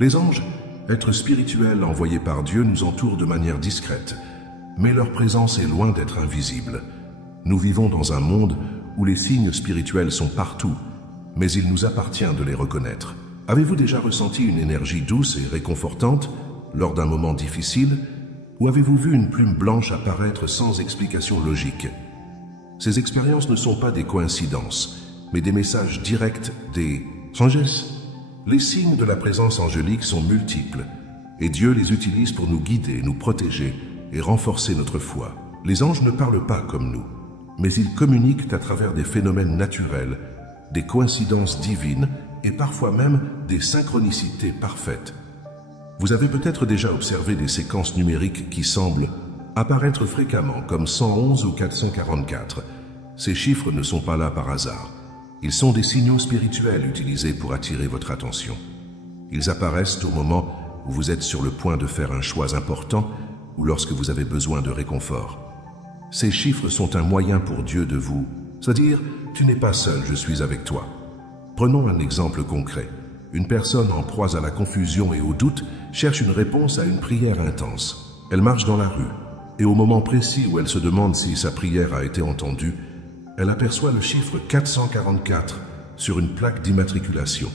Les anges, êtres spirituels envoyés par Dieu, nous entourent de manière discrète, mais leur présence est loin d'être invisible. Nous vivons dans un monde où les signes spirituels sont partout, mais il nous appartient de les reconnaître. Avez-vous déjà ressenti une énergie douce et réconfortante lors d'un moment difficile, ou avez-vous vu une plume blanche apparaître sans explication logique? Ces expériences ne sont pas des coïncidences, mais des messages directs des anges. Les signes de la présence angélique sont multiples, et Dieu les utilise pour nous guider, nous protéger et renforcer notre foi. Les anges ne parlent pas comme nous, mais ils communiquent à travers des phénomènes naturels, des coïncidences divines et parfois même des synchronicités parfaites. Vous avez peut-être déjà observé des séquences numériques qui semblent apparaître fréquemment, comme 111 ou 444. Ces chiffres ne sont pas là par hasard. Ils sont des signaux spirituels utilisés pour attirer votre attention. Ils apparaissent au moment où vous êtes sur le point de faire un choix important ou lorsque vous avez besoin de réconfort. Ces chiffres sont un moyen pour Dieu de vous, c'est-à-dire, tu n'es pas seul, je suis avec toi. Prenons un exemple concret. Une personne en proie à la confusion et au doute cherche une réponse à une prière intense. Elle marche dans la rue, et au moment précis où elle se demande si sa prière a été entendue, elle aperçoit le chiffre 444 sur une plaque d'immatriculation.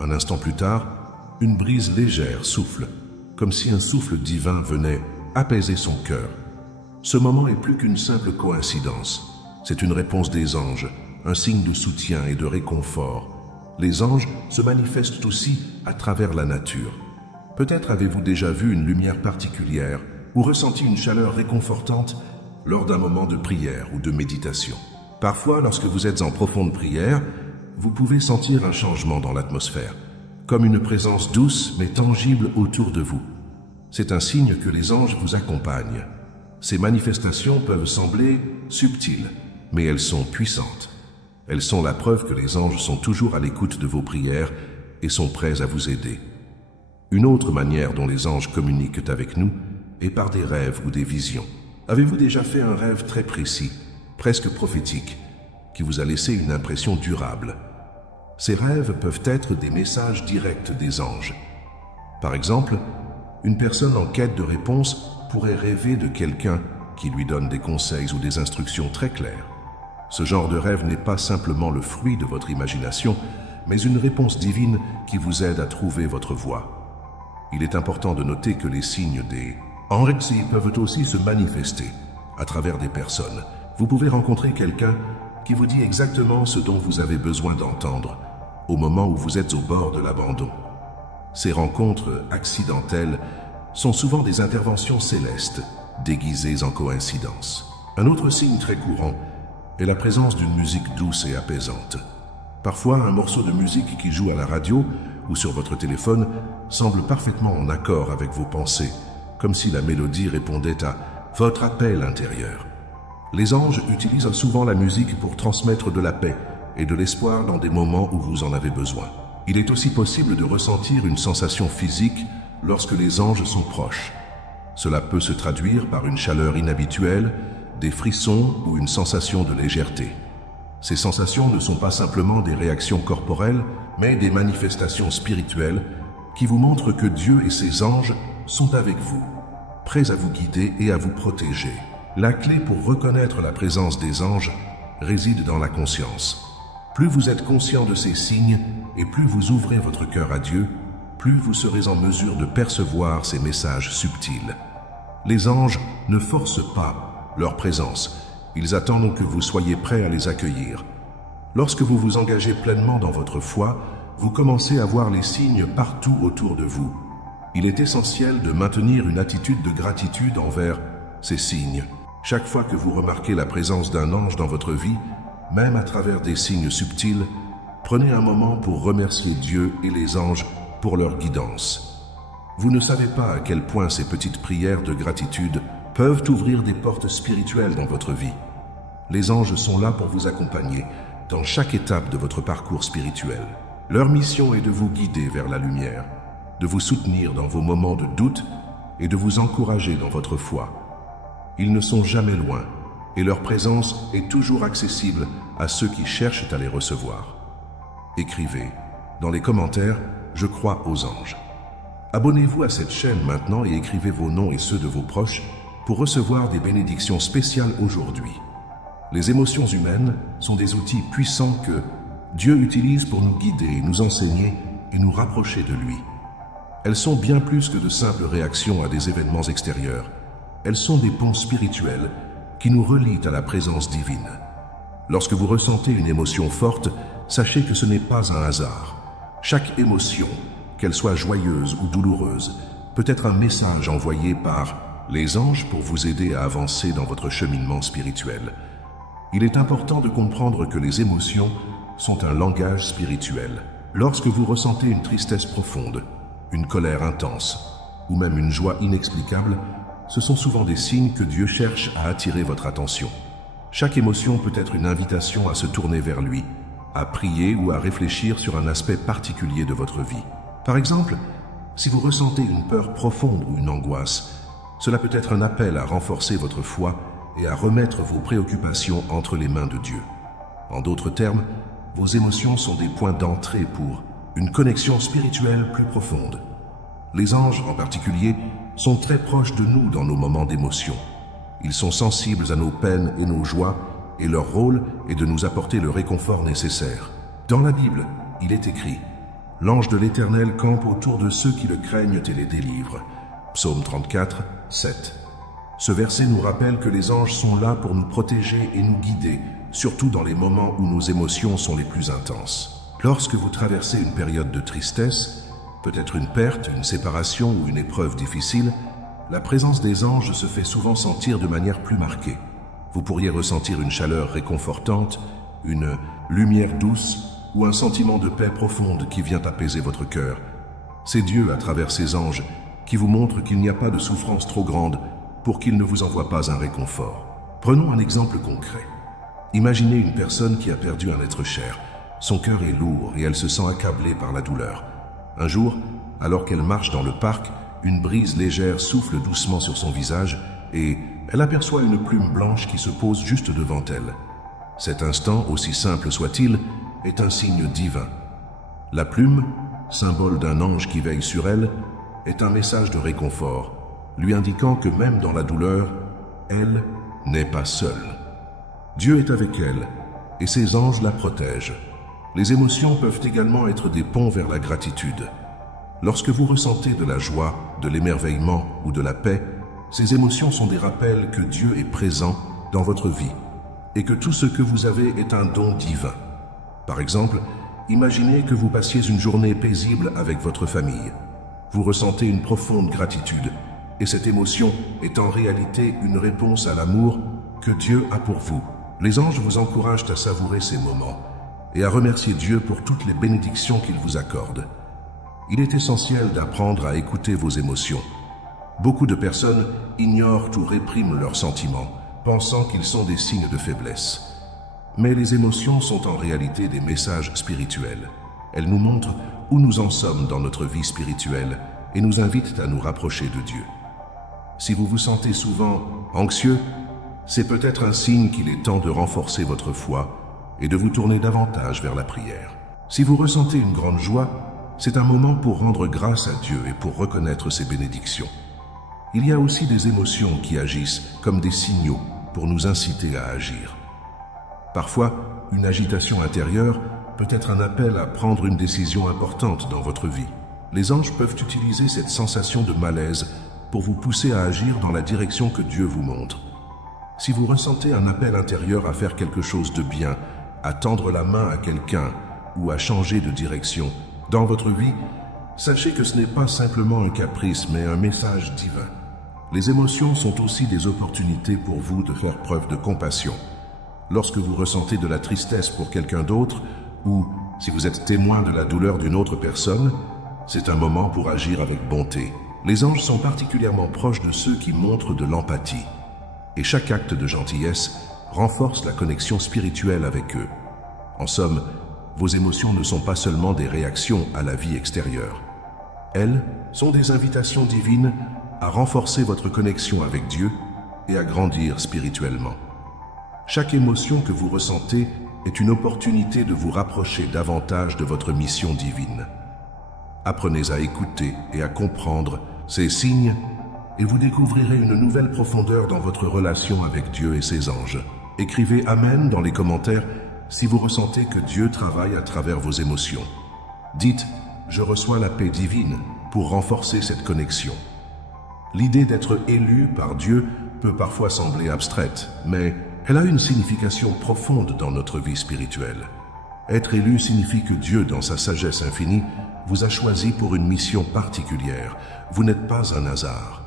Un instant plus tard, une brise légère souffle, comme si un souffle divin venait apaiser son cœur. Ce moment est plus qu'une simple coïncidence. C'est une réponse des anges, un signe de soutien et de réconfort. Les anges se manifestent aussi à travers la nature. Peut-être avez-vous déjà vu une lumière particulière ou ressenti une chaleur réconfortante lors d'un moment de prière ou de méditation. Parfois, lorsque vous êtes en profonde prière, vous pouvez sentir un changement dans l'atmosphère, comme une présence douce mais tangible autour de vous. C'est un signe que les anges vous accompagnent. Ces manifestations peuvent sembler subtiles, mais elles sont puissantes. Elles sont la preuve que les anges sont toujours à l'écoute de vos prières et sont prêts à vous aider. Une autre manière dont les anges communiquent avec nous est par des rêves ou des visions. Avez-vous déjà fait un rêve très précis, presque prophétique, qui vous a laissé une impression durable? Ces rêves peuvent être des messages directs des anges. Par exemple, une personne en quête de réponse pourrait rêver de quelqu'un qui lui donne des conseils ou des instructions très claires. Ce genre de rêve n'est pas simplement le fruit de votre imagination, mais une réponse divine qui vous aide à trouver votre voie. Il est important de noter que les signes des anges peuvent aussi se manifester à travers des personnes. Vous pouvez rencontrer quelqu'un qui vous dit exactement ce dont vous avez besoin d'entendre au moment où vous êtes au bord de l'abandon. Ces rencontres accidentelles sont souvent des interventions célestes, déguisées en coïncidence. Un autre signe très courant est la présence d'une musique douce et apaisante. Parfois, un morceau de musique qui joue à la radio ou sur votre téléphone semble parfaitement en accord avec vos pensées, comme si la mélodie répondait à votre appel intérieur. Les anges utilisent souvent la musique pour transmettre de la paix et de l'espoir dans des moments où vous en avez besoin. Il est aussi possible de ressentir une sensation physique lorsque les anges sont proches. Cela peut se traduire par une chaleur inhabituelle, des frissons ou une sensation de légèreté. Ces sensations ne sont pas simplement des réactions corporelles, mais des manifestations spirituelles qui vous montrent que Dieu et ses anges sont avec vous, prêts à vous guider et à vous protéger. La clé pour reconnaître la présence des anges réside dans la conscience. Plus vous êtes conscient de ces signes et plus vous ouvrez votre cœur à Dieu, plus vous serez en mesure de percevoir ces messages subtils. Les anges ne forcent pas leur présence, ils attendent que vous soyez prêts à les accueillir. Lorsque vous vous engagez pleinement dans votre foi, vous commencez à voir les signes partout autour de vous. Il est essentiel de maintenir une attitude de gratitude envers ces signes. Chaque fois que vous remarquez la présence d'un ange dans votre vie, même à travers des signes subtils, prenez un moment pour remercier Dieu et les anges pour leur guidance. Vous ne savez pas à quel point ces petites prières de gratitude peuvent ouvrir des portes spirituelles dans votre vie. Les anges sont là pour vous accompagner dans chaque étape de votre parcours spirituel. Leur mission est de vous guider vers la lumière, de vous soutenir dans vos moments de doute et de vous encourager dans votre foi. Ils ne sont jamais loin et leur présence est toujours accessible à ceux qui cherchent à les recevoir. Écrivez dans les commentaires « Je crois aux anges ». Abonnez-vous à cette chaîne maintenant et écrivez vos noms et ceux de vos proches pour recevoir des bénédictions spéciales aujourd'hui. Les émotions humaines sont des outils puissants que Dieu utilise pour nous guider, nous enseigner et nous rapprocher de lui. Elles sont bien plus que de simples réactions à des événements extérieurs. Elles sont des ponts spirituels qui nous relient à la présence divine. Lorsque vous ressentez une émotion forte, sachez que ce n'est pas un hasard. Chaque émotion, qu'elle soit joyeuse ou douloureuse, peut être un message envoyé par les anges pour vous aider à avancer dans votre cheminement spirituel. Il est important de comprendre que les émotions sont un langage spirituel. Lorsque vous ressentez une tristesse profonde, une colère intense ou même une joie inexplicable, ce sont souvent des signes que Dieu cherche à attirer votre attention. Chaque émotion peut être une invitation à se tourner vers lui, à prier ou à réfléchir sur un aspect particulier de votre vie. Par exemple, si vous ressentez une peur profonde ou une angoisse, cela peut être un appel à renforcer votre foi et à remettre vos préoccupations entre les mains de Dieu. En d'autres termes, vos émotions sont des points d'entrée pour une connexion spirituelle plus profonde. Les anges, en particulier, sont très proches de nous dans nos moments d'émotion. Ils sont sensibles à nos peines et nos joies, et leur rôle est de nous apporter le réconfort nécessaire. Dans la Bible, il est écrit « L'ange de l'Éternel campe autour de ceux qui le craignent et les délivre » Psaume 34, 7. Ce verset nous rappelle que les anges sont là pour nous protéger et nous guider, surtout dans les moments où nos émotions sont les plus intenses. Lorsque vous traversez une période de tristesse, peut-être une perte, une séparation ou une épreuve difficile, la présence des anges se fait souvent sentir de manière plus marquée. Vous pourriez ressentir une chaleur réconfortante, une lumière douce ou un sentiment de paix profonde qui vient apaiser votre cœur. C'est Dieu, à travers ses anges, qui vous montre qu'il n'y a pas de souffrance trop grande pour qu'il ne vous envoie pas un réconfort. Prenons un exemple concret. Imaginez une personne qui a perdu un être cher. Son cœur est lourd et elle se sent accablée par la douleur. Un jour, alors qu'elle marche dans le parc, une brise légère souffle doucement sur son visage et elle aperçoit une plume blanche qui se pose juste devant elle. Cet instant, aussi simple soit-il, est un signe divin. La plume, symbole d'un ange qui veille sur elle, est un message de réconfort, lui indiquant que même dans la douleur, elle n'est pas seule. Dieu est avec elle et ses anges la protègent. Les émotions peuvent également être des ponts vers la gratitude. Lorsque vous ressentez de la joie, de l'émerveillement ou de la paix, ces émotions sont des rappels que Dieu est présent dans votre vie et que tout ce que vous avez est un don divin. Par exemple, imaginez que vous passiez une journée paisible avec votre famille. Vous ressentez une profonde gratitude et cette émotion est en réalité une réponse à l'amour que Dieu a pour vous. Les anges vous encouragent à savourer ces moments et à remercier Dieu pour toutes les bénédictions qu'il vous accorde. Il est essentiel d'apprendre à écouter vos émotions. Beaucoup de personnes ignorent ou répriment leurs sentiments, pensant qu'ils sont des signes de faiblesse. Mais les émotions sont en réalité des messages spirituels. Elles nous montrent où nous en sommes dans notre vie spirituelle et nous invitent à nous rapprocher de Dieu. Si vous vous sentez souvent anxieux, c'est peut-être un signe qu'il est temps de renforcer votre foi et de vous tourner davantage vers la prière. Si vous ressentez une grande joie, c'est un moment pour rendre grâce à Dieu et pour reconnaître ses bénédictions. Il y a aussi des émotions qui agissent comme des signaux pour nous inciter à agir. Parfois, une agitation intérieure peut être un appel à prendre une décision importante dans votre vie. Les anges peuvent utiliser cette sensation de malaise pour vous pousser à agir dans la direction que Dieu vous montre. Si vous ressentez un appel intérieur à faire quelque chose de bien, à tendre la main à quelqu'un ou à changer de direction dans votre vie, sachez que ce n'est pas simplement un caprice, mais un message divin. Les émotions sont aussi des opportunités pour vous de faire preuve de compassion. Lorsque vous ressentez de la tristesse pour quelqu'un d'autre, ou si vous êtes témoin de la douleur d'une autre personne, c'est un moment pour agir avec bonté. Les anges sont particulièrement proches de ceux qui montrent de l'empathie. Et chaque acte de gentillesse renforce la connexion spirituelle avec eux. En somme, vos émotions ne sont pas seulement des réactions à la vie extérieure. Elles sont des invitations divines à renforcer votre connexion avec Dieu et à grandir spirituellement. Chaque émotion que vous ressentez est une opportunité de vous rapprocher davantage de votre mission divine. Apprenez à écouter et à comprendre ces signes et vous découvrirez une nouvelle profondeur dans votre relation avec Dieu et ses anges. Écrivez Amen dans les commentaires si vous ressentez que Dieu travaille à travers vos émotions. Dites « Je reçois la paix divine » pour renforcer cette connexion. L'idée d'être élu par Dieu peut parfois sembler abstraite, mais elle a une signification profonde dans notre vie spirituelle. Être élu signifie que Dieu, dans sa sagesse infinie, vous a choisi pour une mission particulière. Vous n'êtes pas un hasard.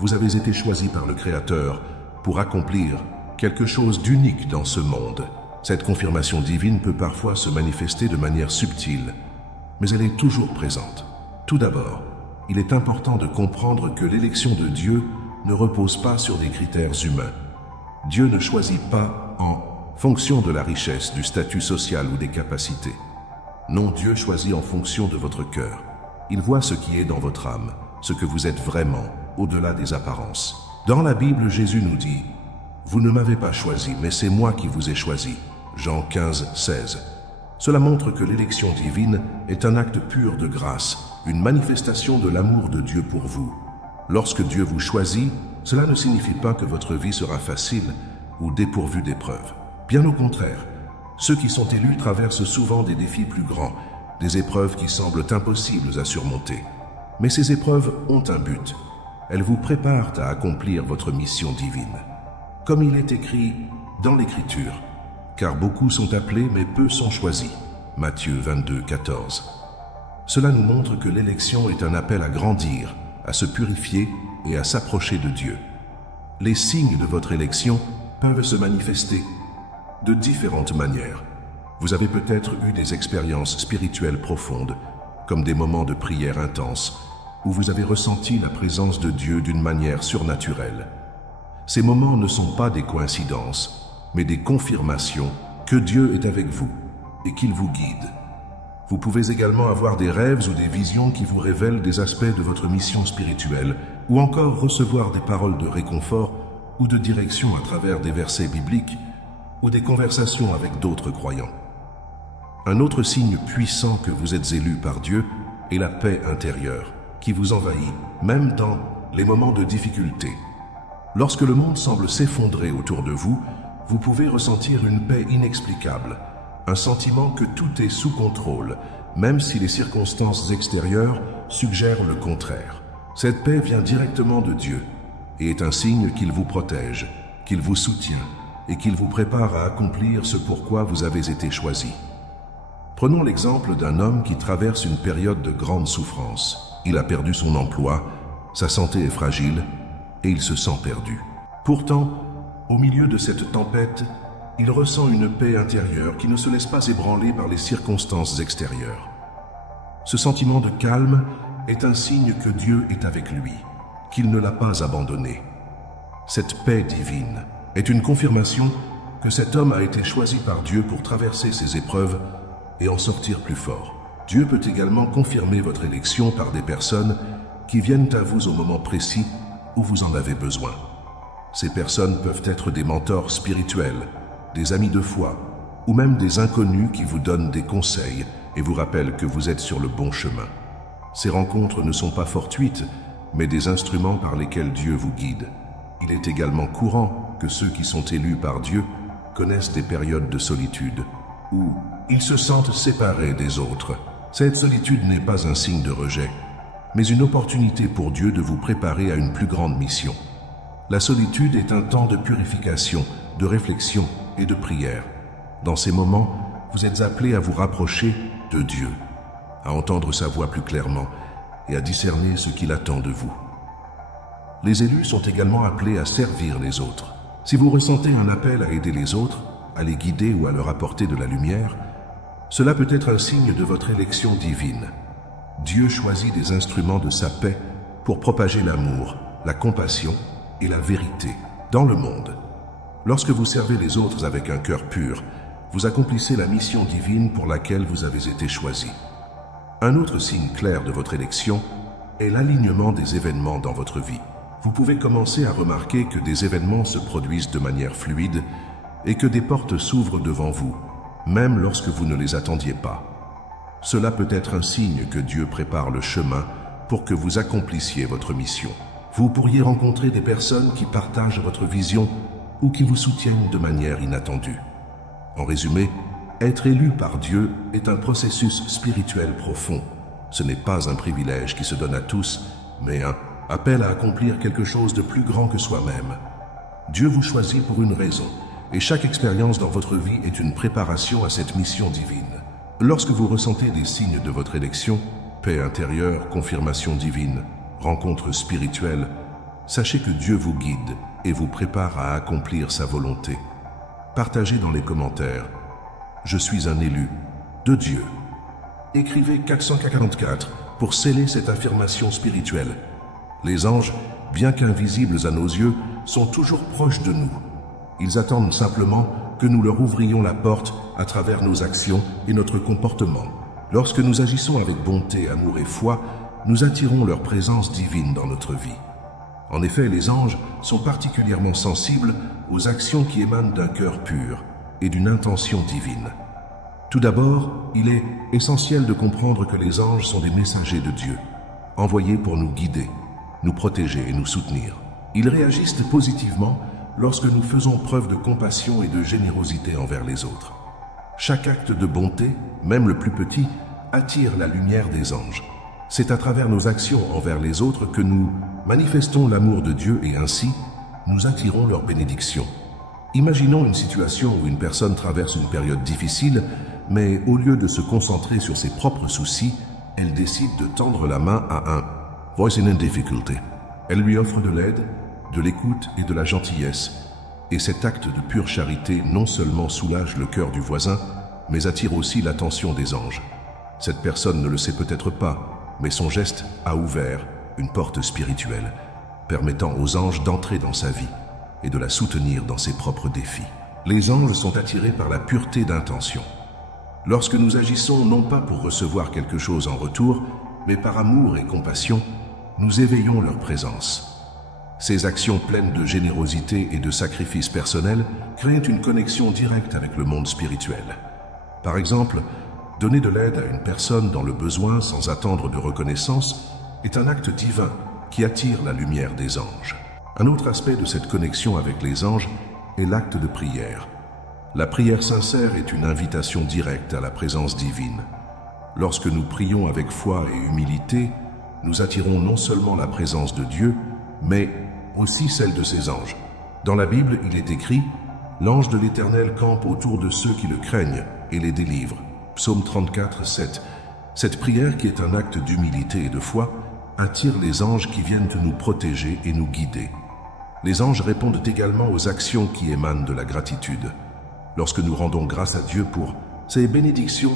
Vous avez été choisi par le Créateur pour accomplir quelque chose d'unique dans ce monde. Cette confirmation divine peut parfois se manifester de manière subtile, mais elle est toujours présente. Tout d'abord, il est important de comprendre que l'élection de Dieu ne repose pas sur des critères humains. Dieu ne choisit pas en fonction de la richesse, du statut social ou des capacités. Non, Dieu choisit en fonction de votre cœur. Il voit ce qui est dans votre âme, ce que vous êtes vraiment, au-delà des apparences. Dans la Bible, Jésus nous dit « Vous ne m'avez pas choisi, mais c'est moi qui vous ai choisi ». Jean 15, 16. Cela montre que l'élection divine est un acte pur de grâce, une manifestation de l'amour de Dieu pour vous. Lorsque Dieu vous choisit, cela ne signifie pas que votre vie sera facile ou dépourvue d'épreuves. Bien au contraire, ceux qui sont élus traversent souvent des défis plus grands, des épreuves qui semblent impossibles à surmonter. Mais ces épreuves ont un but. Elles vous préparent à accomplir votre mission divine. Comme il est écrit dans l'Écriture, « Car beaucoup sont appelés, mais peu sont choisis. » Matthieu 22, 14. Cela nous montre que l'élection est un appel à grandir, à se purifier et à s'approcher de Dieu. Les signes de votre élection peuvent se manifester de différentes manières. Vous avez peut-être eu des expériences spirituelles profondes, comme des moments de prière intense, où vous avez ressenti la présence de Dieu d'une manière surnaturelle. Ces moments ne sont pas des coïncidences, mais des confirmations que Dieu est avec vous et qu'il vous guide. Vous pouvez également avoir des rêves ou des visions qui vous révèlent des aspects de votre mission spirituelle, ou encore recevoir des paroles de réconfort ou de direction à travers des versets bibliques ou des conversations avec d'autres croyants. Un autre signe puissant que vous êtes élu par Dieu est la paix intérieure qui vous envahit, même dans les moments de difficulté. Lorsque le monde semble s'effondrer autour de vous, vous pouvez ressentir une paix inexplicable, un sentiment que tout est sous contrôle, même si les circonstances extérieures suggèrent le contraire. Cette paix vient directement de Dieu et est un signe qu'il vous protège, qu'il vous soutient et qu'il vous prépare à accomplir ce pourquoi vous avez été choisi. Prenons l'exemple d'un homme qui traverse une période de grande souffrance. Il a perdu son emploi, sa santé est fragile et il se sent perdu. Pourtant, au milieu de cette tempête, il ressent une paix intérieure qui ne se laisse pas ébranler par les circonstances extérieures. Ce sentiment de calme est un signe que Dieu est avec lui, qu'il ne l'a pas abandonné. Cette paix divine est une confirmation que cet homme a été choisi par Dieu pour traverser ses épreuves et en sortir plus fort. Dieu peut également confirmer votre élection par des personnes qui viennent à vous au moment précis où vous en avez besoin. Ces personnes peuvent être des mentors spirituels, des amis de foi, ou même des inconnus qui vous donnent des conseils et vous rappellent que vous êtes sur le bon chemin. Ces rencontres ne sont pas fortuites, mais des instruments par lesquels Dieu vous guide. Il est également courant que ceux qui sont élus par Dieu connaissent des périodes de solitude, où ils se sentent séparés des autres. Cette solitude n'est pas un signe de rejet, mais une opportunité pour Dieu de vous préparer à une plus grande mission. La solitude est un temps de purification, de réflexion et de prière. Dans ces moments, vous êtes appelés à vous rapprocher de Dieu, à entendre sa voix plus clairement et à discerner ce qu'il attend de vous. Les élus sont également appelés à servir les autres. Si vous ressentez un appel à aider les autres, à les guider ou à leur apporter de la lumière, cela peut être un signe de votre élection divine. Dieu choisit des instruments de sa paix pour propager l'amour, la compassion et la vérité dans le monde. Lorsque vous servez les autres avec un cœur pur, vous accomplissez la mission divine pour laquelle vous avez été choisi. Un autre signe clair de votre élection est l'alignement des événements dans votre vie. Vous pouvez commencer à remarquer que des événements se produisent de manière fluide et que des portes s'ouvrent devant vous, même lorsque vous ne les attendiez pas. Cela peut être un signe que Dieu prépare le chemin pour que vous accomplissiez votre mission. Vous pourriez rencontrer des personnes qui partagent votre vision ou qui vous soutiennent de manière inattendue. En résumé, être élu par Dieu est un processus spirituel profond. Ce n'est pas un privilège qui se donne à tous, mais un appel à accomplir quelque chose de plus grand que soi-même. Dieu vous choisit pour une raison, et chaque expérience dans votre vie est une préparation à cette mission divine. Lorsque vous ressentez des signes de votre élection, paix intérieure, confirmation divine, rencontre spirituelle, sachez que Dieu vous guide et vous prépare à accomplir sa volonté. Partagez dans les commentaires « Je suis un élu de Dieu ». Écrivez 444 pour sceller cette affirmation spirituelle. Les anges, bien qu'invisibles à nos yeux, sont toujours proches de nous. Ils attendent simplement que nous leur ouvrions la porte à travers nos actions et notre comportement. Lorsque nous agissons avec bonté, amour et foi, nous attirons leur présence divine dans notre vie. En effet, les anges sont particulièrement sensibles aux actions qui émanent d'un cœur pur et d'une intention divine. Tout d'abord, il est essentiel de comprendre que les anges sont des messagers de Dieu, envoyés pour nous guider, nous protéger et nous soutenir. Ils réagissent positivement lorsque nous faisons preuve de compassion et de générosité envers les autres. Chaque acte de bonté, même le plus petit, attire la lumière des anges. C'est à travers nos actions envers les autres que nous manifestons l'amour de Dieu et ainsi, nous attirons leur bénédiction. Imaginons une situation où une personne traverse une période difficile, mais au lieu de se concentrer sur ses propres soucis, elle décide de tendre la main à un « voice in difficulty ». Elle lui offre de l'aide, de l'écoute et de la gentillesse. Et cet acte de pure charité non seulement soulage le cœur du voisin, mais attire aussi l'attention des anges. Cette personne ne le sait peut-être pas, mais son geste a ouvert une porte spirituelle, permettant aux anges d'entrer dans sa vie et de la soutenir dans ses propres défis. Les anges sont attirés par la pureté d'intention. Lorsque nous agissons non pas pour recevoir quelque chose en retour, mais par amour et compassion, nous éveillons leur présence. Ces actions pleines de générosité et de sacrifice personnel créent une connexion directe avec le monde spirituel. Par exemple, donner de l'aide à une personne dans le besoin sans attendre de reconnaissance est un acte divin qui attire la lumière des anges. Un autre aspect de cette connexion avec les anges est l'acte de prière. La prière sincère est une invitation directe à la présence divine. Lorsque nous prions avec foi et humilité, nous attirons non seulement la présence de Dieu, mais aussi celle de ses anges. Dans la Bible, il est écrit « L'ange de l'Éternel campe autour de ceux qui le craignent et les délivre ». Psaume 34, 7. Cette prière, qui est un acte d'humilité et de foi, attire les anges qui viennent nous protéger et nous guider. Les anges répondent également aux actions qui émanent de la gratitude. Lorsque nous rendons grâce à Dieu pour ses bénédictions,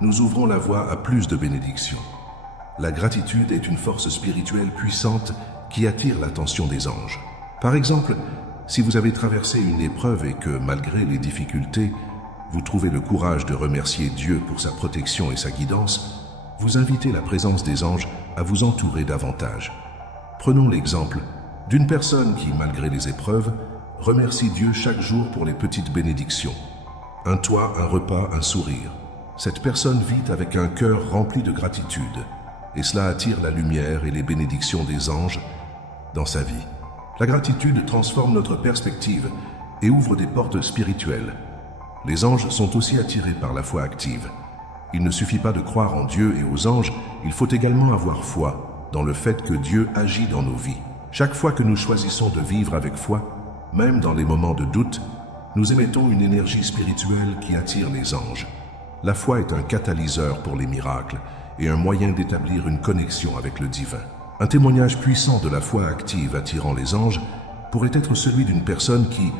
nous ouvrons la voie à plus de bénédictions. La gratitude est une force spirituelle puissante qui attire l'attention des anges. Par exemple, si vous avez traversé une épreuve et que, malgré les difficultés, vous trouvez le courage de remercier Dieu pour sa protection et sa guidance, vous invitez la présence des anges à vous entourer davantage. Prenons l'exemple d'une personne qui, malgré les épreuves, remercie Dieu chaque jour pour les petites bénédictions. Un toit, un repas, un sourire. Cette personne vit avec un cœur rempli de gratitude, et cela attire la lumière et les bénédictions des anges dans sa vie. La gratitude transforme notre perspective et ouvre des portes spirituelles. Les anges sont aussi attirés par la foi active. Il ne suffit pas de croire en Dieu et aux anges, il faut également avoir foi dans le fait que Dieu agit dans nos vies. Chaque fois que nous choisissons de vivre avec foi, même dans les moments de doute, nous émettons une énergie spirituelle qui attire les anges. La foi est un catalyseur pour les miracles et un moyen d'établir une connexion avec le divin. Un témoignage puissant de la foi active attirant les anges pourrait être celui d'une personne qui,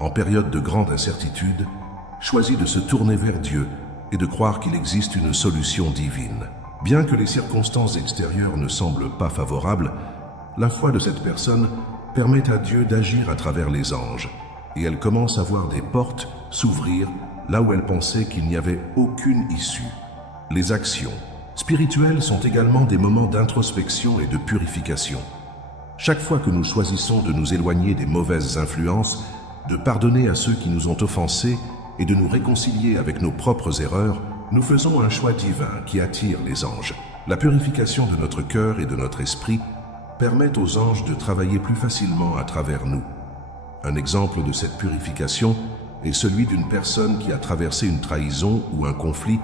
en période de grande incertitude, choisit de se tourner vers Dieu et de croire qu'il existe une solution divine. Bien que les circonstances extérieures ne semblent pas favorables, la foi de cette personne permet à Dieu d'agir à travers les anges, et elle commence à voir des portes s'ouvrir là où elle pensait qu'il n'y avait aucune issue. Les actions spirituelles sont également des moments d'introspection et de purification. Chaque fois que nous choisissons de nous éloigner des mauvaises influences, de pardonner à ceux qui nous ont offensés et de nous réconcilier avec nos propres erreurs, nous faisons un choix divin qui attire les anges. La purification de notre cœur et de notre esprit permet aux anges de travailler plus facilement à travers nous. Un exemple de cette purification est celui d'une personne qui a traversé une trahison ou un conflit,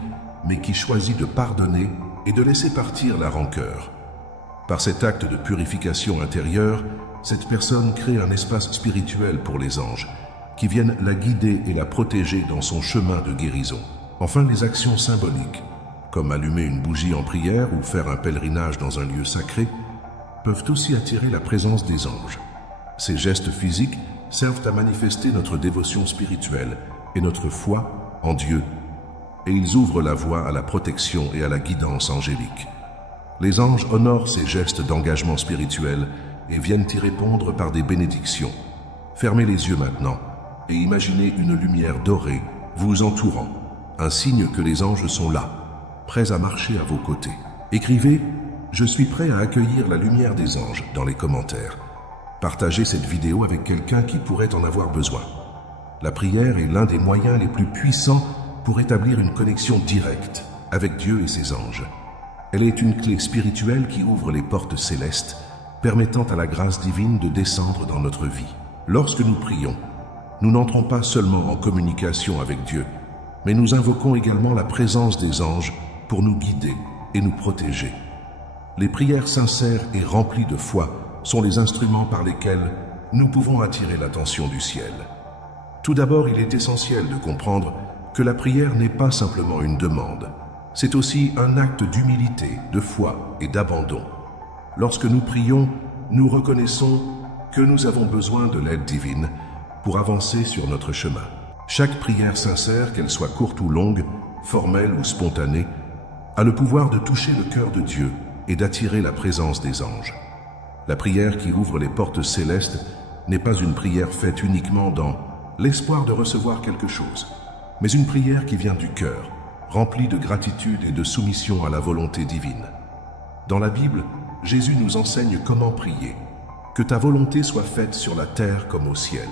mais qui choisit de pardonner et de laisser partir la rancœur. Par cet acte de purification intérieure, cette personne crée un espace spirituel pour les anges, qui viennent la guider et la protéger dans son chemin de guérison. Enfin, les actions symboliques, comme allumer une bougie en prière ou faire un pèlerinage dans un lieu sacré, peuvent aussi attirer la présence des anges. Ces gestes physiques servent à manifester notre dévotion spirituelle et notre foi en Dieu, et ils ouvrent la voie à la protection et à la guidance angélique. Les anges honorent ces gestes d'engagement spirituel et viennent y répondre par des bénédictions. Fermez les yeux maintenant et imaginez une lumière dorée vous entourant, un signe que les anges sont là, prêts à marcher à vos côtés. Écrivez « Je suis prêt à accueillir la lumière des anges » dans les commentaires. Partagez cette vidéo avec quelqu'un qui pourrait en avoir besoin. La prière est l'un des moyens les plus puissants pour établir une connexion directe avec Dieu et ses anges. Elle est une clé spirituelle qui ouvre les portes célestes, permettant à la grâce divine de descendre dans notre vie. Lorsque nous prions, nous n'entrons pas seulement en communication avec Dieu, mais nous invoquons également la présence des anges pour nous guider et nous protéger. Les prières sincères et remplies de foi sont les instruments par lesquels nous pouvons attirer l'attention du ciel. Tout d'abord, il est essentiel de comprendre que la prière n'est pas simplement une demande. C'est aussi un acte d'humilité, de foi et d'abandon. Lorsque nous prions, nous reconnaissons que nous avons besoin de l'aide divine pour avancer sur notre chemin. Chaque prière sincère, qu'elle soit courte ou longue, formelle ou spontanée, a le pouvoir de toucher le cœur de Dieu et d'attirer la présence des anges. La prière qui ouvre les portes célestes n'est pas une prière faite uniquement dans l'espoir de recevoir quelque chose, mais une prière qui vient du cœur, remplie de gratitude et de soumission à la volonté divine. Dans la Bible, Jésus nous enseigne comment prier. Que ta volonté soit faite sur la terre comme au ciel.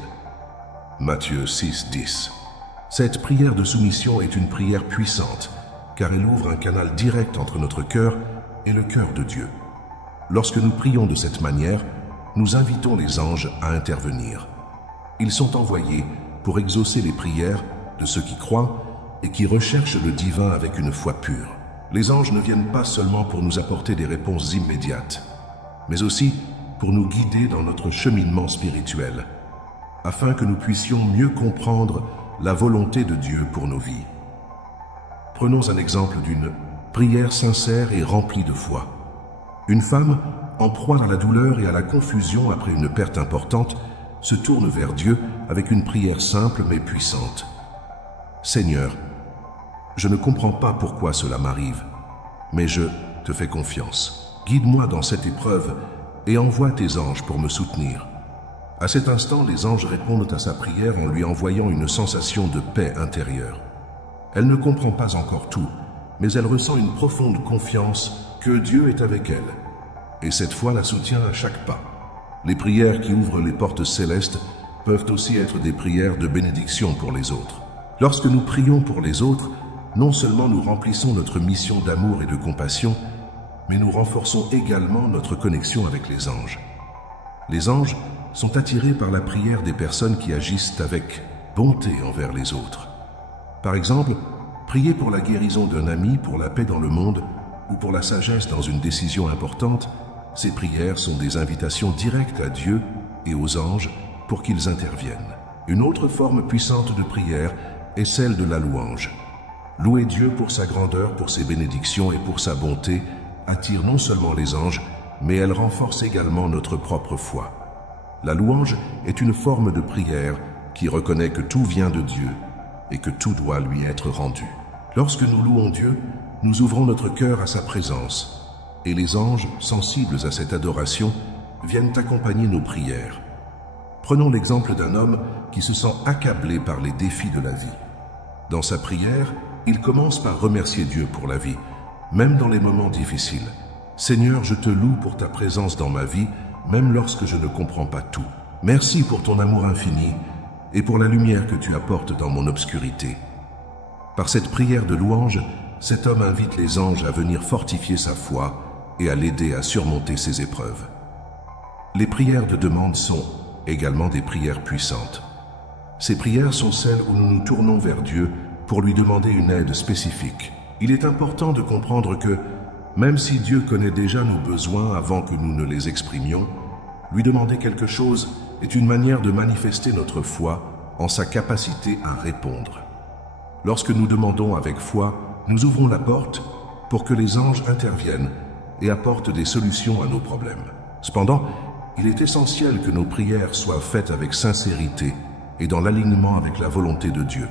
Matthieu 6, 10. Cette prière de soumission est une prière puissante, car elle ouvre un canal direct entre notre cœur et le cœur de Dieu. Lorsque nous prions de cette manière, nous invitons les anges à intervenir. Ils sont envoyés pour exaucer les prières de ceux qui croient et qui recherchent le divin avec une foi pure. Les anges ne viennent pas seulement pour nous apporter des réponses immédiates, mais aussi pour nous guider dans notre cheminement spirituel, afin que nous puissions mieux comprendre la volonté de Dieu pour nos vies. Prenons un exemple d'une prière sincère et remplie de foi. Une femme, en proie à la douleur et à la confusion après une perte importante, se tourne vers Dieu avec une prière simple mais puissante. « Seigneur, je ne comprends pas pourquoi cela m'arrive, mais je te fais confiance. Guide-moi dans cette épreuve et envoie tes anges pour me soutenir. » À cet instant, les anges répondent à sa prière en lui envoyant une sensation de paix intérieure. Elle ne comprend pas encore tout, mais elle ressent une profonde confiance que Dieu est avec elle, et cette foi la soutient à chaque pas. Les prières qui ouvrent les portes célestes peuvent aussi être des prières de bénédiction pour les autres. Lorsque nous prions pour les autres, non seulement nous remplissons notre mission d'amour et de compassion, mais nous renforçons également notre connexion avec les anges. Les anges sont attirés par la prière des personnes qui agissent avec bonté envers les autres. Par exemple, prier pour la guérison d'un ami, pour la paix dans le monde ou pour la sagesse dans une décision importante, ces prières sont des invitations directes à Dieu et aux anges pour qu'ils interviennent. Une autre forme puissante de prière est celle de la louange. Louer Dieu pour sa grandeur, pour ses bénédictions et pour sa bonté attire non seulement les anges, mais elle renforce également notre propre foi. La louange est une forme de prière qui reconnaît que tout vient de Dieu et que tout doit lui être rendu. Lorsque nous louons Dieu, nous ouvrons notre cœur à sa présence, et les anges, sensibles à cette adoration, viennent accompagner nos prières. Prenons l'exemple d'un homme qui se sent accablé par les défis de la vie. Dans sa prière, il commence par remercier Dieu pour la vie, même dans les moments difficiles. « Seigneur, je te loue pour ta présence dans ma vie, même lorsque je ne comprends pas tout. Merci pour ton amour infini et pour la lumière que tu apportes dans mon obscurité. » Par cette prière de louange, cet homme invite les anges à venir fortifier sa foi et à l'aider à surmonter ses épreuves. Les prières de demande sont également des prières puissantes. Ces prières sont celles où nous nous tournons vers Dieu pour lui demander une aide spécifique. Il est important de comprendre que, même si Dieu connaît déjà nos besoins avant que nous ne les exprimions, lui demander quelque chose est une manière de manifester notre foi en sa capacité à répondre. Lorsque nous demandons avec foi, nous ouvrons la porte pour que les anges interviennent et apportent des solutions à nos problèmes. Cependant, il est essentiel que nos prières soient faites avec sincérité et dans l'alignement avec la volonté de Dieu.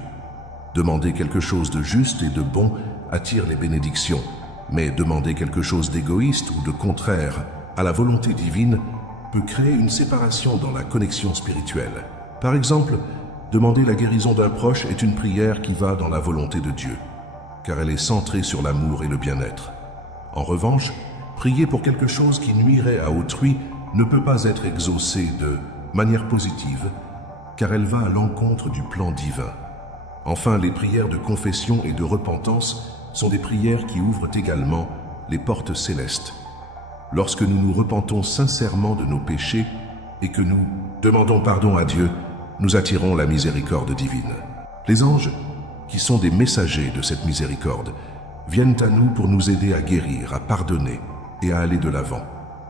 Demander quelque chose de juste et de bon attire les bénédictions, mais demander quelque chose d'égoïste ou de contraire à la volonté divine peut créer une séparation dans la connexion spirituelle. Par exemple, demander la guérison d'un proche est une prière qui va dans la volonté de Dieu, car elle est centrée sur l'amour et le bien-être. En revanche, prier pour quelque chose qui nuirait à autrui ne peut pas être exaucée de manière positive, car elle va à l'encontre du plan divin. Enfin, les prières de confession et de repentance sont des prières qui ouvrent également les portes célestes. Lorsque nous nous repentons sincèrement de nos péchés et que nous demandons pardon à Dieu, nous attirons la miséricorde divine. Les anges, qui sont des messagers de cette miséricorde, viennent à nous pour nous aider à guérir, à pardonner et à aller de l'avant.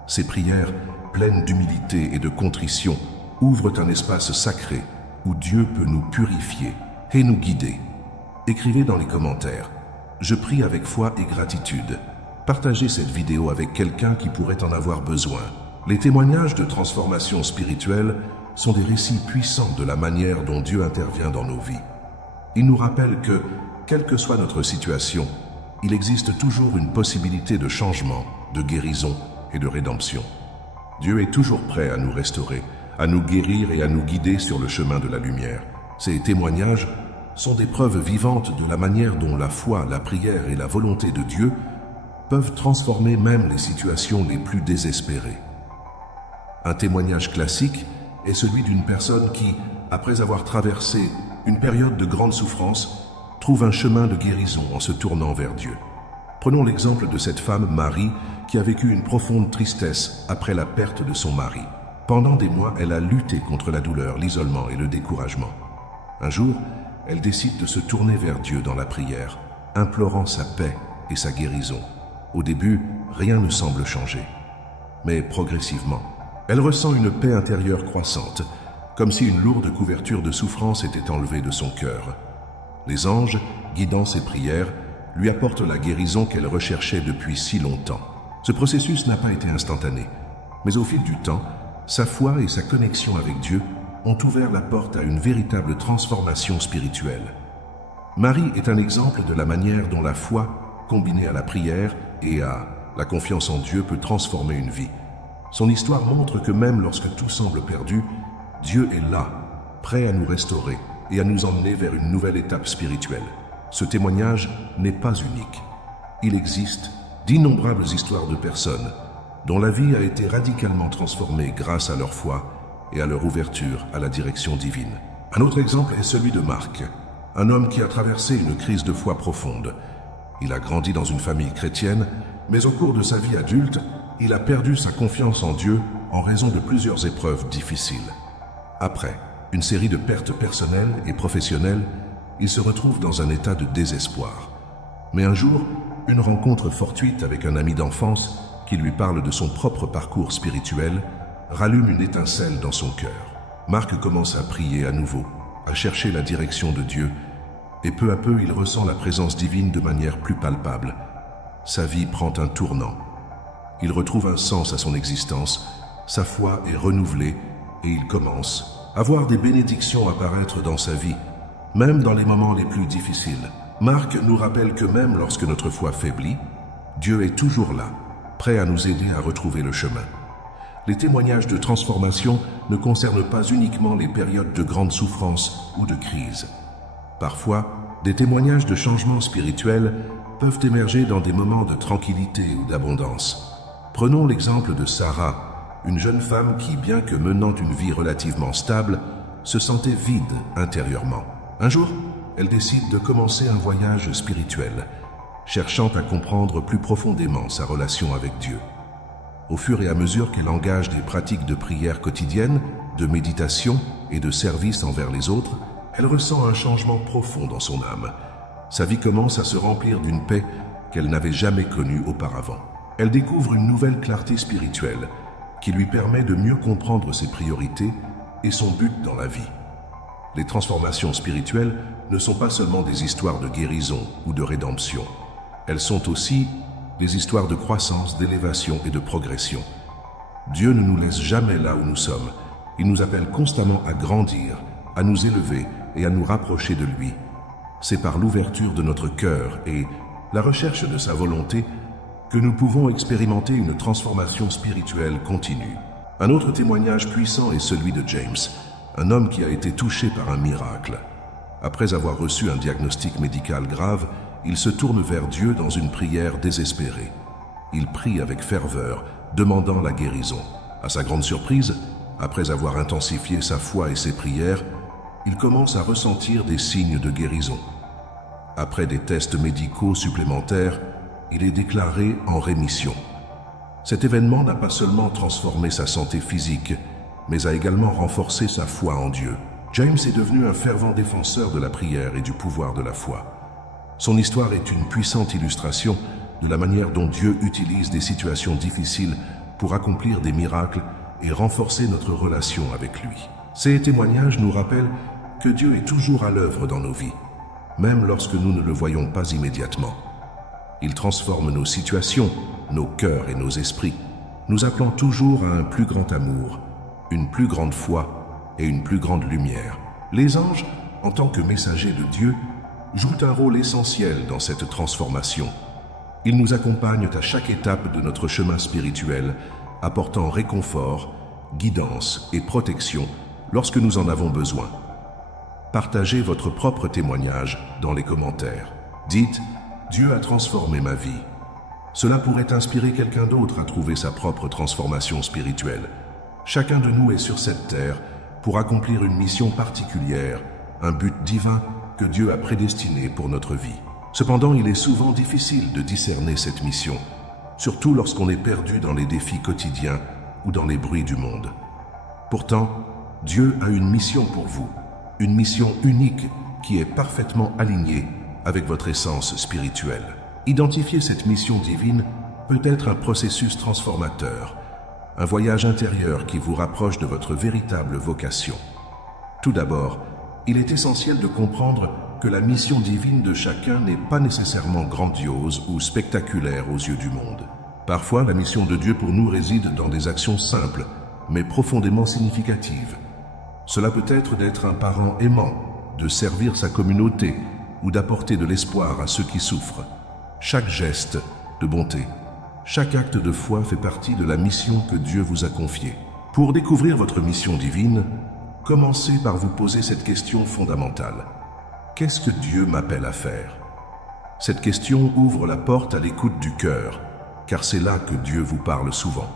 Ces prières, pleines d'humilité et de contrition, ouvrent un espace sacré où Dieu peut nous purifier et nous guider. Écrivez dans les commentaires « Je prie avec foi et gratitude ». Partagez cette vidéo avec quelqu'un qui pourrait en avoir besoin. Les témoignages de transformation spirituelle sont des récits puissants de la manière dont Dieu intervient dans nos vies. Ils nous rappellent que, quelle que soit notre situation, il existe toujours une possibilité de changement, de guérison et de rédemption. Dieu est toujours prêt à nous restaurer, à nous guérir et à nous guider sur le chemin de la lumière. Ces témoignages sont des preuves vivantes de la manière dont la foi, la prière et la volonté de Dieu peuvent transformer même les situations les plus désespérées. Un témoignage classique est celui d'une personne qui, après avoir traversé une période de grande souffrance, trouve un chemin de guérison en se tournant vers Dieu. Prenons l'exemple de cette femme, Marie, qui a vécu une profonde tristesse après la perte de son mari. Pendant des mois, elle a lutté contre la douleur, l'isolement et le découragement. Un jour, elle décide de se tourner vers Dieu dans la prière, implorant sa paix et sa guérison. Au début, rien ne semble changer. Mais progressivement, elle ressent une paix intérieure croissante, comme si une lourde couverture de souffrance était enlevée de son cœur. Les anges, guidant ses prières, lui apportent la guérison qu'elle recherchait depuis si longtemps. Ce processus n'a pas été instantané, mais au fil du temps, sa foi et sa connexion avec Dieu ont ouvert la porte à une véritable transformation spirituelle. Marie est un exemple de la manière dont la foi, combinée à la prière et à la confiance en Dieu, peut transformer une vie. Son histoire montre que même lorsque tout semble perdu, Dieu est là, prêt à nous restaurer et à nous emmener vers une nouvelle étape spirituelle. Ce témoignage n'est pas unique. Il existe d'innombrables histoires de personnes dont la vie a été radicalement transformée grâce à leur foi et à leur ouverture à la direction divine. Un autre exemple est celui de Marc, un homme qui a traversé une crise de foi profonde. Il a grandi dans une famille chrétienne, mais au cours de sa vie adulte, il a perdu sa confiance en Dieu en raison de plusieurs épreuves difficiles. Après une série de pertes personnelles et professionnelles, il se retrouve dans un état de désespoir. Mais un jour, une rencontre fortuite avec un ami d'enfance qui lui parle de son propre parcours spirituel rallume une étincelle dans son cœur. Marc commence à prier à nouveau, à chercher la direction de Dieu, et peu à peu il ressent la présence divine de manière plus palpable. Sa vie prend un tournant. Il retrouve un sens à son existence, sa foi est renouvelée et il commence à voir des bénédictions apparaître dans sa vie, même dans les moments les plus difficiles. Marc nous rappelle que même lorsque notre foi faiblit, Dieu est toujours là, prêt à nous aider à retrouver le chemin. Les témoignages de transformation ne concernent pas uniquement les périodes de grande souffrance ou de crise. Parfois, des témoignages de changement spirituel peuvent émerger dans des moments de tranquillité ou d'abondance. Prenons l'exemple de Sarah, une jeune femme qui, bien que menant une vie relativement stable, se sentait vide intérieurement. Un jour, elle décide de commencer un voyage spirituel. cherchant à comprendre plus profondément sa relation avec Dieu. Au fur et à mesure qu'elle engage des pratiques de prière quotidienne, de méditation et de service envers les autres, elle ressent un changement profond dans son âme. Sa vie commence à se remplir d'une paix qu'elle n'avait jamais connue auparavant. Elle découvre une nouvelle clarté spirituelle qui lui permet de mieux comprendre ses priorités et son but dans la vie. Les transformations spirituelles ne sont pas seulement des histoires de guérison ou de rédemption. Elles sont aussi des histoires de croissance, d'élévation et de progression. Dieu ne nous laisse jamais là où nous sommes. Il nous appelle constamment à grandir, à nous élever et à nous rapprocher de lui. C'est par l'ouverture de notre cœur et la recherche de sa volonté que nous pouvons expérimenter une transformation spirituelle continue. Un autre témoignage puissant est celui de James, un homme qui a été touché par un miracle. Après avoir reçu un diagnostic médical grave, il se tourne vers Dieu dans une prière désespérée. Il prie avec ferveur, demandant la guérison. À sa grande surprise, après avoir intensifié sa foi et ses prières, il commence à ressentir des signes de guérison. Après des tests médicaux supplémentaires, il est déclaré en rémission. Cet événement n'a pas seulement transformé sa santé physique, mais a également renforcé sa foi en Dieu. James est devenu un fervent défenseur de la prière et du pouvoir de la foi. Son histoire est une puissante illustration de la manière dont Dieu utilise des situations difficiles pour accomplir des miracles et renforcer notre relation avec lui. Ces témoignages nous rappellent que Dieu est toujours à l'œuvre dans nos vies, même lorsque nous ne le voyons pas immédiatement. Il transforme nos situations, nos cœurs et nos esprits, nous appelant toujours à un plus grand amour, une plus grande foi et une plus grande lumière. Les anges, en tant que messagers de Dieu, jouent un rôle essentiel dans cette transformation. Ils nous accompagnent à chaque étape de notre chemin spirituel, apportant réconfort, guidance et protection lorsque nous en avons besoin. Partagez votre propre témoignage dans les commentaires. Dites « Dieu a transformé ma vie ». Cela pourrait inspirer quelqu'un d'autre à trouver sa propre transformation spirituelle. Chacun de nous est sur cette terre pour accomplir une mission particulière, un but divin que Dieu a prédestiné pour notre vie. Cependant, il est souvent difficile de discerner cette mission, surtout lorsqu'on est perdu dans les défis quotidiens ou dans les bruits du monde. Pourtant, Dieu a une mission pour vous, une mission unique qui est parfaitement alignée avec votre essence spirituelle. Identifier cette mission divine peut être un processus transformateur, un voyage intérieur qui vous rapproche de votre véritable vocation. Tout d'abord, il est essentiel de comprendre que la mission divine de chacun n'est pas nécessairement grandiose ou spectaculaire aux yeux du monde. Parfois, la mission de Dieu pour nous réside dans des actions simples, mais profondément significatives. Cela peut être d'être un parent aimant, de servir sa communauté ou d'apporter de l'espoir à ceux qui souffrent. Chaque geste de bonté, chaque acte de foi fait partie de la mission que Dieu vous a confiée. Pour découvrir votre mission divine, commencez par vous poser cette question fondamentale. Qu'est-ce que Dieu m'appelle à faire? Cette question ouvre la porte à l'écoute du cœur, car c'est là que Dieu vous parle souvent.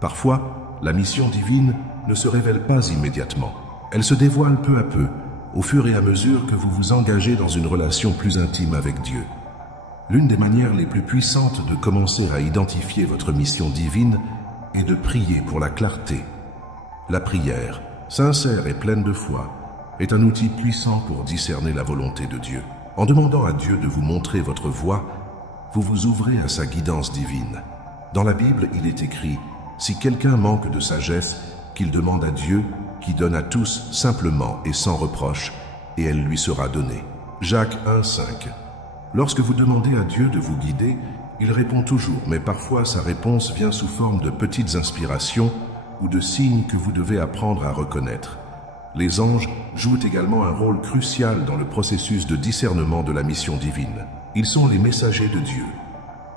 Parfois, la mission divine ne se révèle pas immédiatement. Elle se dévoile peu à peu, au fur et à mesure que vous vous engagez dans une relation plus intime avec Dieu. L'une des manières les plus puissantes de commencer à identifier votre mission divine est de prier pour la clarté. La prière, sincère et pleine de foi, est un outil puissant pour discerner la volonté de Dieu. En demandant à Dieu de vous montrer votre voie, vous vous ouvrez à sa guidance divine. Dans la Bible, il est écrit « Si quelqu'un manque de sagesse, qu'il demande à Dieu, qui donne à tous simplement et sans reproche, et elle lui sera donnée. » Jacques 1,5. Lorsque vous demandez à Dieu de vous guider, il répond toujours, mais parfois sa réponse vient sous forme de petites inspirations ou de signes que vous devez apprendre à reconnaître. Les anges jouent également un rôle crucial dans le processus de discernement de la mission divine. Ils sont les messagers de Dieu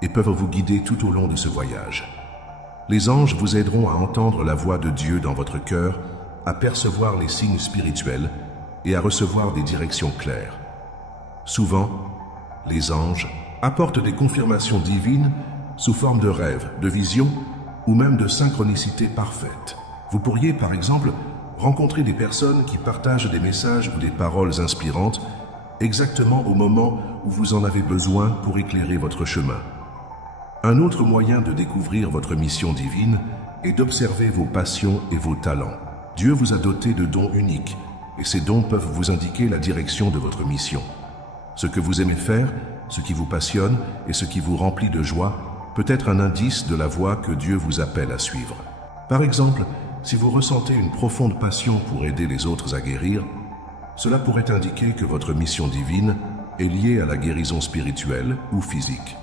et peuvent vous guider tout au long de ce voyage. Les anges vous aideront à entendre la voix de Dieu dans votre cœur, à percevoir les signes spirituels et à recevoir des directions claires. Souvent, les anges apportent des confirmations divines sous forme de rêves, de visions ou même de synchronicité parfaite. Vous pourriez, par exemple, rencontrer des personnes qui partagent des messages ou des paroles inspirantes exactement au moment où vous en avez besoin pour éclairer votre chemin. Un autre moyen de découvrir votre mission divine est d'observer vos passions et vos talents. Dieu vous a doté de dons uniques, et ces dons peuvent vous indiquer la direction de votre mission. Ce que vous aimez faire, ce qui vous passionne et ce qui vous remplit de joie peut être un indice de la voie que Dieu vous appelle à suivre. Par exemple, si vous ressentez une profonde passion pour aider les autres à guérir, cela pourrait indiquer que votre mission divine est liée à la guérison spirituelle ou physique.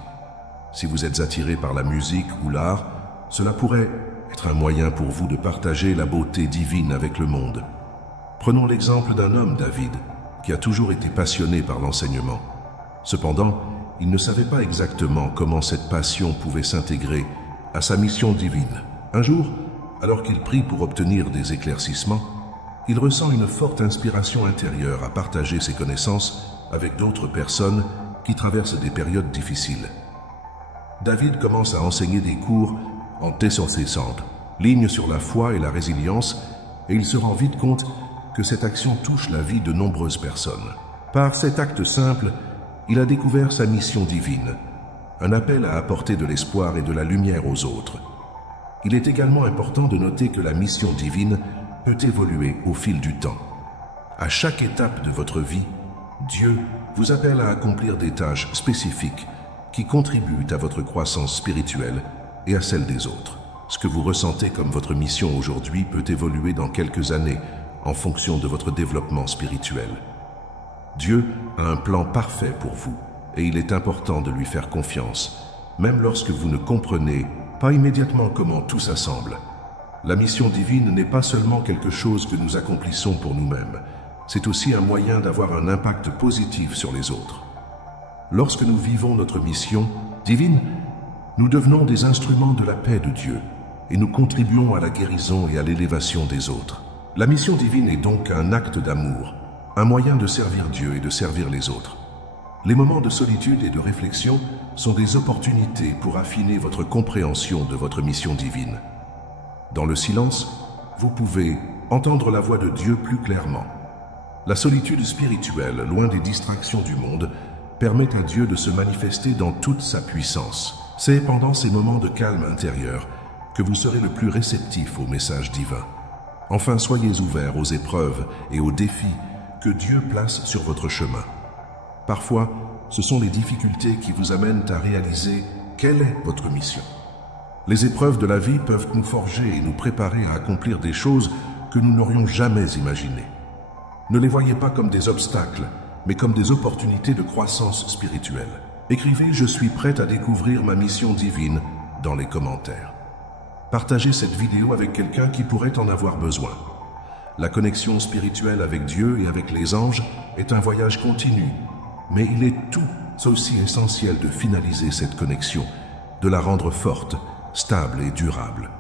Si vous êtes attiré par la musique ou l'art, cela pourrait être un moyen pour vous de partager la beauté divine avec le monde. Prenons l'exemple d'un homme, David, qui a toujours été passionné par l'enseignement. Cependant, il ne savait pas exactement comment cette passion pouvait s'intégrer à sa mission divine. Un jour, alors qu'il prie pour obtenir des éclaircissements, il ressent une forte inspiration intérieure à partager ses connaissances avec d'autres personnes qui traversent des périodes difficiles. David commence à enseigner des cours en T-160, ligne sur la foi et la résilience, et il se rend vite compte que cette action touche la vie de nombreuses personnes. Par cet acte simple, il a découvert sa mission divine, un appel à apporter de l'espoir et de la lumière aux autres. Il est également important de noter que la mission divine peut évoluer au fil du temps. À chaque étape de votre vie, Dieu vous appelle à accomplir des tâches spécifiques qui contribuent à votre croissance spirituelle et à celle des autres. Ce que vous ressentez comme votre mission aujourd'hui peut évoluer dans quelques années en fonction de votre développement spirituel. Dieu a un plan parfait pour vous et il est important de lui faire confiance, même lorsque vous ne comprenez pas immédiatement comment tout s'assemble. La mission divine n'est pas seulement quelque chose que nous accomplissons pour nous-mêmes, c'est aussi un moyen d'avoir un impact positif sur les autres. Lorsque nous vivons notre mission divine, nous devenons des instruments de la paix de Dieu et nous contribuons à la guérison et à l'élévation des autres. La mission divine est donc un acte d'amour, un moyen de servir Dieu et de servir les autres. Les moments de solitude et de réflexion sont des opportunités pour affiner votre compréhension de votre mission divine. Dans le silence, vous pouvez entendre la voix de Dieu plus clairement. La solitude spirituelle, loin des distractions du monde, permet à Dieu de se manifester dans toute sa puissance. C'est pendant ces moments de calme intérieur que vous serez le plus réceptif au message divin. Enfin, soyez ouverts aux épreuves et aux défis que Dieu place sur votre chemin. Parfois, ce sont les difficultés qui vous amènent à réaliser quelle est votre mission. Les épreuves de la vie peuvent nous forger et nous préparer à accomplir des choses que nous n'aurions jamais imaginées. Ne les voyez pas comme des obstacles, mais comme des opportunités de croissance spirituelle. Écrivez « Je suis prête à découvrir ma mission divine » dans les commentaires. Partagez cette vidéo avec quelqu'un qui pourrait en avoir besoin. La connexion spirituelle avec Dieu et avec les anges est un voyage continu, mais il est tout aussi essentiel de finaliser cette connexion, de la rendre forte, stable et durable.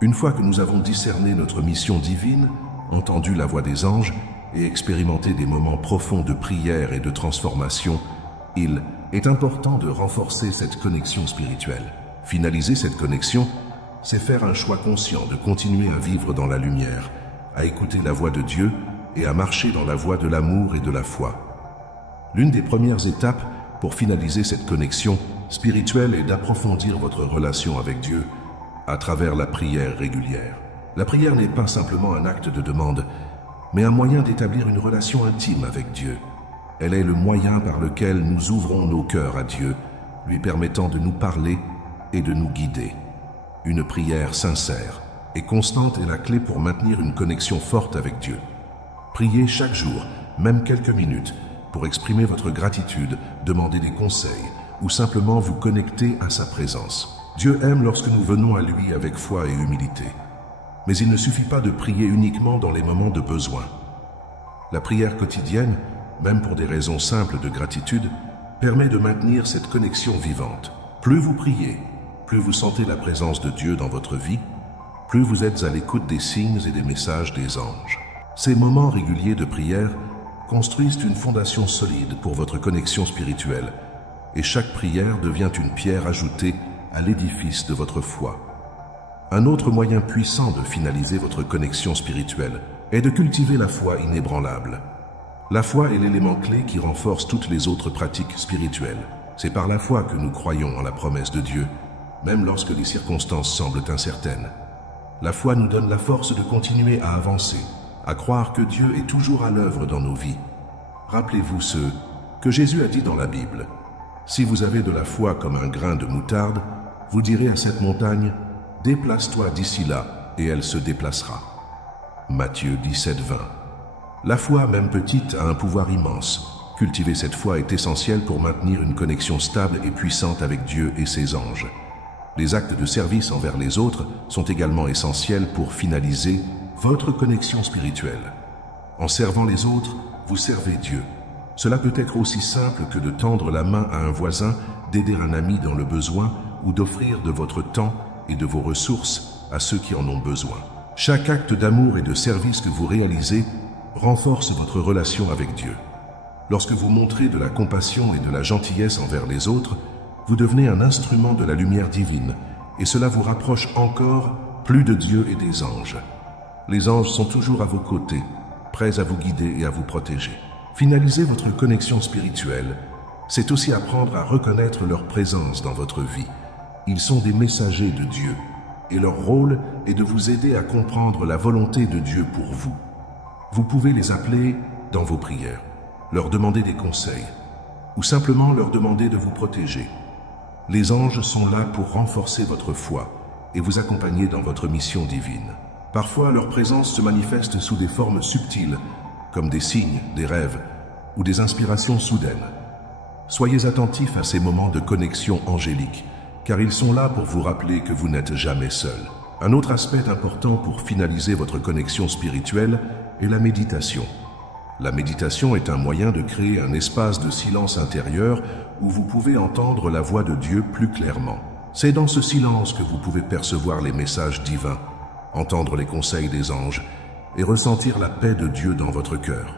Une fois que nous avons discerné notre mission divine, entendu la voix des anges et expérimenté des moments profonds de prière et de transformation, il est important de renforcer cette connexion spirituelle. Finaliser cette connexion, c'est faire un choix conscient de continuer à vivre dans la lumière, à écouter la voix de Dieu et à marcher dans la voie de l'amour et de la foi. L'une des premières étapes pour finaliser cette connexion spirituelle est d'approfondir votre relation avec Dieu à travers la prière régulière. La prière n'est pas simplement un acte de demande, mais un moyen d'établir une relation intime avec Dieu. Elle est le moyen par lequel nous ouvrons nos cœurs à Dieu, lui permettant de nous parler et de nous guider. Une prière sincère et constante est la clé pour maintenir une connexion forte avec Dieu. Priez chaque jour, même quelques minutes, pour exprimer votre gratitude, demander des conseils ou simplement vous connecter à sa présence. Dieu aime lorsque nous venons à lui avec foi et humilité. Mais il ne suffit pas de prier uniquement dans les moments de besoin. La prière quotidienne, même pour des raisons simples de gratitude, permet de maintenir cette connexion vivante. Plus vous priez, plus vous sentez la présence de Dieu dans votre vie, plus vous êtes à l'écoute des signes et des messages des anges. Ces moments réguliers de prière construisent une fondation solide pour votre connexion spirituelle, et chaque prière devient une pierre ajoutée à l'édifice de votre foi. Un autre moyen puissant de finaliser votre connexion spirituelle est de cultiver la foi inébranlable. La foi est l'élément clé qui renforce toutes les autres pratiques spirituelles. C'est par la foi que nous croyons en la promesse de Dieu, même lorsque les circonstances semblent incertaines. La foi nous donne la force de continuer à avancer, à croire que Dieu est toujours à l'œuvre dans nos vies. Rappelez-vous ce que Jésus a dit dans la Bible. Si vous avez de la foi comme un grain de moutarde, vous direz à cette montagne, « Déplace-toi d'ici là » et elle se déplacera. Matthieu 17, 20. La foi, même petite, a un pouvoir immense. Cultiver cette foi est essentiel pour maintenir une connexion stable et puissante avec Dieu et ses anges. Les actes de service envers les autres sont également essentiels pour finaliser votre connexion spirituelle. En servant les autres, vous servez Dieu. Cela peut être aussi simple que de tendre la main à un voisin, d'aider un ami dans le besoin ou d'offrir de votre temps et de vos ressources à ceux qui en ont besoin. Chaque acte d'amour et de service que vous réalisez renforce votre relation avec Dieu. Lorsque vous montrez de la compassion et de la gentillesse envers les autres, vous devenez un instrument de la lumière divine et cela vous rapproche encore plus de Dieu et des anges. Les anges sont toujours à vos côtés, prêts à vous guider et à vous protéger. Finaliser votre connexion spirituelle, c'est aussi apprendre à reconnaître leur présence dans votre vie. Ils sont des messagers de Dieu et leur rôle est de vous aider à comprendre la volonté de Dieu pour vous. Vous pouvez les appeler dans vos prières, leur demander des conseils ou simplement leur demander de vous protéger. Les anges sont là pour renforcer votre foi et vous accompagner dans votre mission divine. Parfois, leur présence se manifeste sous des formes subtiles, comme des signes, des rêves ou des inspirations soudaines. Soyez attentifs à ces moments de connexion angélique, car ils sont là pour vous rappeler que vous n'êtes jamais seul. Un autre aspect important pour finaliser votre connexion spirituelle est la méditation. La méditation est un moyen de créer un espace de silence intérieur où vous pouvez entendre la voix de Dieu plus clairement. C'est dans ce silence que vous pouvez percevoir les messages divins, entendre les conseils des anges et ressentir la paix de Dieu dans votre cœur.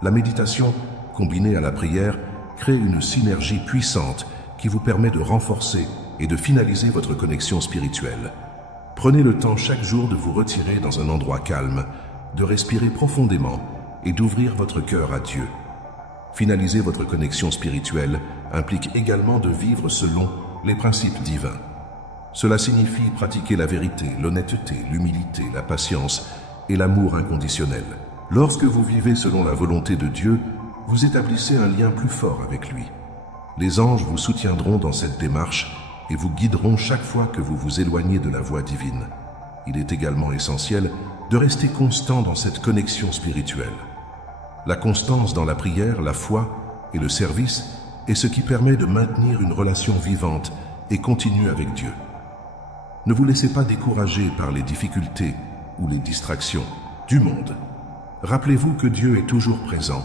La méditation, combinée à la prière, crée une synergie puissante qui vous permet de renforcer et de finaliser votre connexion spirituelle. Prenez le temps chaque jour de vous retirer dans un endroit calme, de respirer profondément et d'ouvrir votre cœur à Dieu. Finaliser votre connexion spirituelle implique également de vivre selon les principes divins. Cela signifie pratiquer la vérité, l'honnêteté, l'humilité, la patience et l'amour inconditionnel. Lorsque vous vivez selon la volonté de Dieu, vous établissez un lien plus fort avec lui. Les anges vous soutiendront dans cette démarche et vous guideront chaque fois que vous vous éloignez de la voie divine. Il est également essentiel de rester constant dans cette connexion spirituelle. La constance dans la prière, la foi et le service est ce qui permet de maintenir une relation vivante et continue avec Dieu. Ne vous laissez pas décourager par les difficultés ou les distractions du monde. Rappelez-vous que Dieu est toujours présent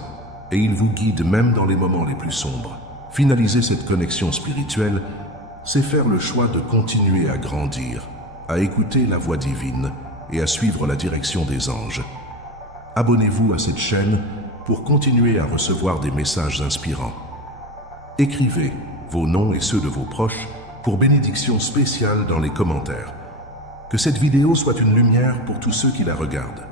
et il vous guide même dans les moments les plus sombres. Finaliser cette connexion spirituelle, c'est faire le choix de continuer à grandir, à écouter la voix divine et à suivre la direction des anges. Abonnez-vous à cette chaîne pour continuer à recevoir des messages inspirants. Écrivez vos noms et ceux de vos proches pour bénédiction spéciale dans les commentaires. Que cette vidéo soit une lumière pour tous ceux qui la regardent.